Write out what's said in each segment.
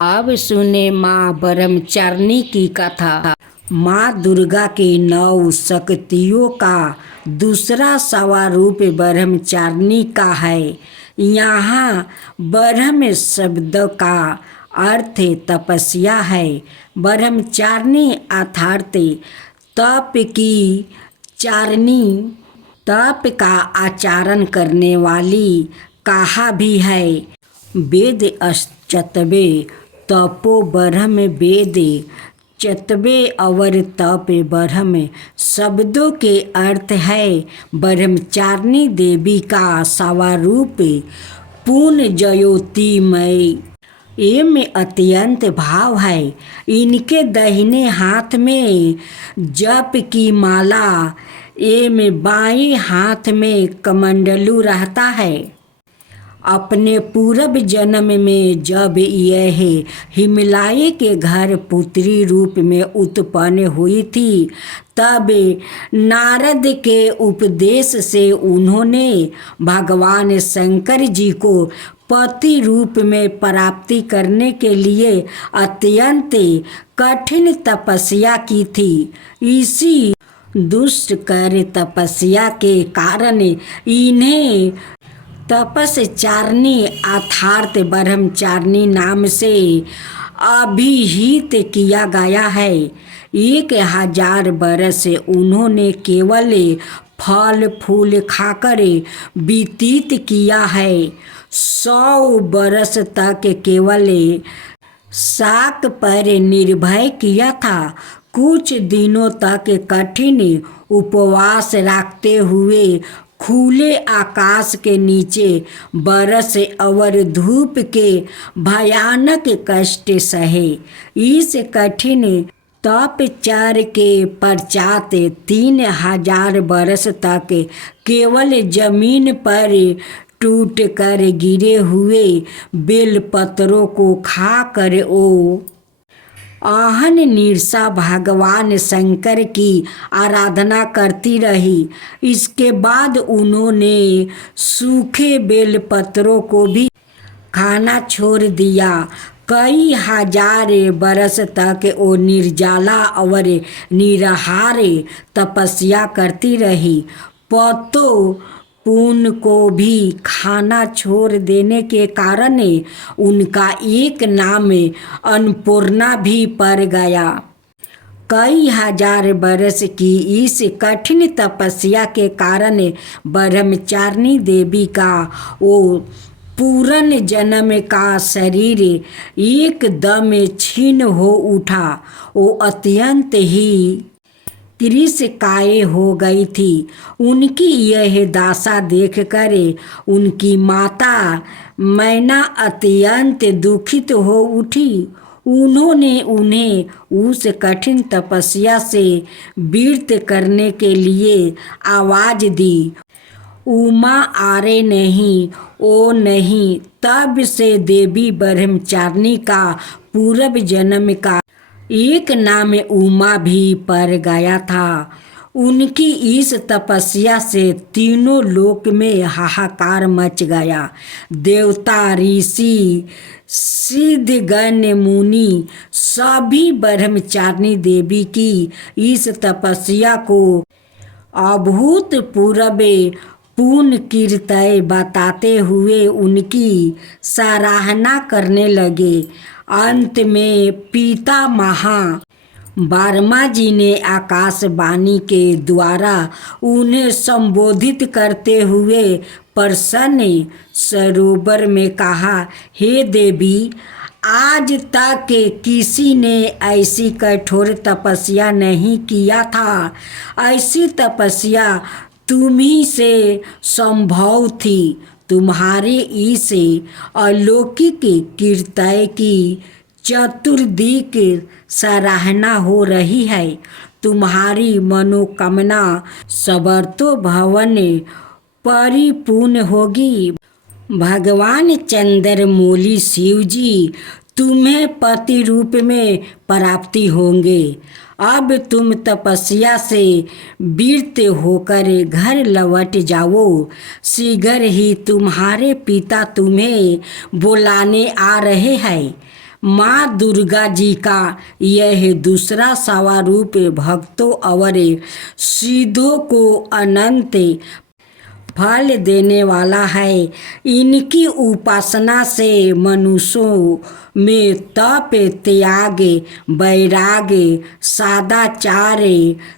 अब सुने माँ ब्रह्मचारिणी की कथा। माँ दुर्गा के 9 शक्तियों का दूसरा स्वरूप ब्रह्मचारिणी का है। यहाँ ब्रह्म शब्द का अर्थ तपस्या है। ब्रह्मचारिणी अर्थात तप की चारिणी, तप का आचरण करने वाली कहा भी है। वेद चतवे तपो ब्रह्म वेद चतवे और तप ब्रह्म शब्दों के अर्थ है ब्रह्मचारिणी देवी का स्वरूप पूर्ण ज्योतिमय। ये में अत्यंत भाव है। इनके दाहिने हाथ में जप की माला, ये में बाएं हाथ में कमंडलू रहता है। अपने पूर्व जन्म में जब यह हिमालय के घर पुत्री रूप में उत्पन्न हुई थी, तब नारद के उपदेश से उन्होंने भगवान शंकर जी को पति रूप में प्राप्ति करने के लिए अत्यंत कठिन तपस्या की थी। इसी दुष्कर तपस्या के कारण इन्हें तपस्चारिणी अर्थात ब्रह्मचारिणी नाम से अभिहित किया गया है। 1000 बरस उन्होंने केवल फल फूल खाकर व्यतीत किया है। 100 बरस तक केवल शाक पर निर्भय किया था। कुछ दिनों तक कठिन उपवास रखते हुए खुले आकाश के नीचे बरस और धूप के भयानक कष्ट सहे। इस कठिन तपचर्या के पश्चात 3000 बरस तक केवल जमीन पर टूट कर गिरे हुए बेलपत्रों को खाकर ओ आहन निरसा भगवान शंकर की आराधना करती रही। इसके बाद उन्होंने सूखे बेलपत्रों को भी खाना छोड़ दिया। कई हजार बरस तक वो निर्जला और निराहार तपस्या करती रही। पतों पुण्य को भी खाना छोड़ देने के कारण उनका एक नाम अन्नपूर्णा भी पड़ गया। कई हजार बरस की इस कठिन तपस्या के कारण ब्रह्मचारिणी देवी का वो पूर्ण जन्म का शरीर एकदम क्षीण हो उठा। वो अत्यंत ही कृशकाय हो गई थी। उनकी यह दशा देखकर उनकी माता मैना अत्यंत दुखित हो उठी। उन्होंने उन्हें उस कठिन तपस्या से विरत करने के लिए आवाज दी, उमा आरे नहीं ओ नहीं। तब से देवी ब्रह्मचारिणी का पूर्व जन्म का एक नाम उमा भी पड़ गया था। उनकी इस तपस्या से तीनों लोक में हाहाकार मच गया। देवता, ऋषि, सिद्धगण, मुनि सभी ब्रह्मचारिणी देवी की इस तपस्या को अभूतपूर्व पूर्ण कीर्ति बताते हुए उनकी सराहना करने लगे। अंत में पिता महा वर्मा जी ने आकाशवाणी के द्वारा उन्हें संबोधित करते हुए प्रसन्न सरोवर में कहा, हे देवी, आज तक किसी ने ऐसी कठोर तपस्या नहीं किया था। ऐसी तपस्या तुम्ही से संभव थी। तुम्हारे इस अलौकिक कीर्ति की चतुर्दिक सराहना हो रही है। तुम्हारी मनोकामना समर्थो भवन परिपूर्ण होगी। भगवान चंद्रमौली शिव जी तुम्हें पति रूप में प्राप्ति होंगे। अब तुम तपस्या से विरत होकर घर लौट जाओ। शीघ्र ही तुम्हारे पिता तुम्हें बुलाने आ रहे हैं। माँ दुर्गा जी का यह दूसरा स्वरूप भक्तों और सिद्धों को अनंत फल देने वाला है। इनकी उपासना से मनुष्यों में तप, त्याग, वैराग्य, सदाचार,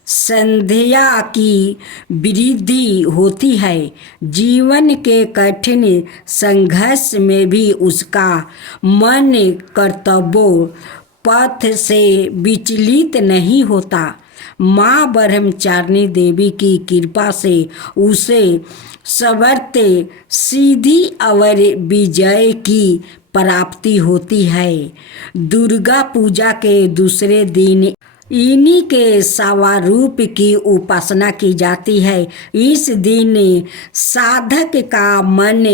संध्या की वृद्धि होती है। जीवन के कठिन संघर्ष में भी उसका मन कर्तव्यों पथ से विचलित नहीं होता। माँ ब्रह्मचारिणी देवी की कृपा से उसे सर्वत्र सिद्धि और विजय की प्राप्ति होती है। दुर्गा पूजा के दूसरे दिन इन्हीं के स्वरूप की उपासना की जाती है। इस दिन साधक का मन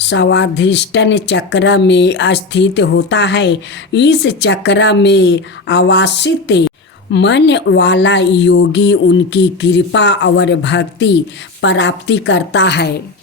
स्वाधिष्ठान चक्र में स्थित होता है। इस चक्र में आवासित मन वाला योगी उनकी कृपा और भक्ति प्राप्ति करता है।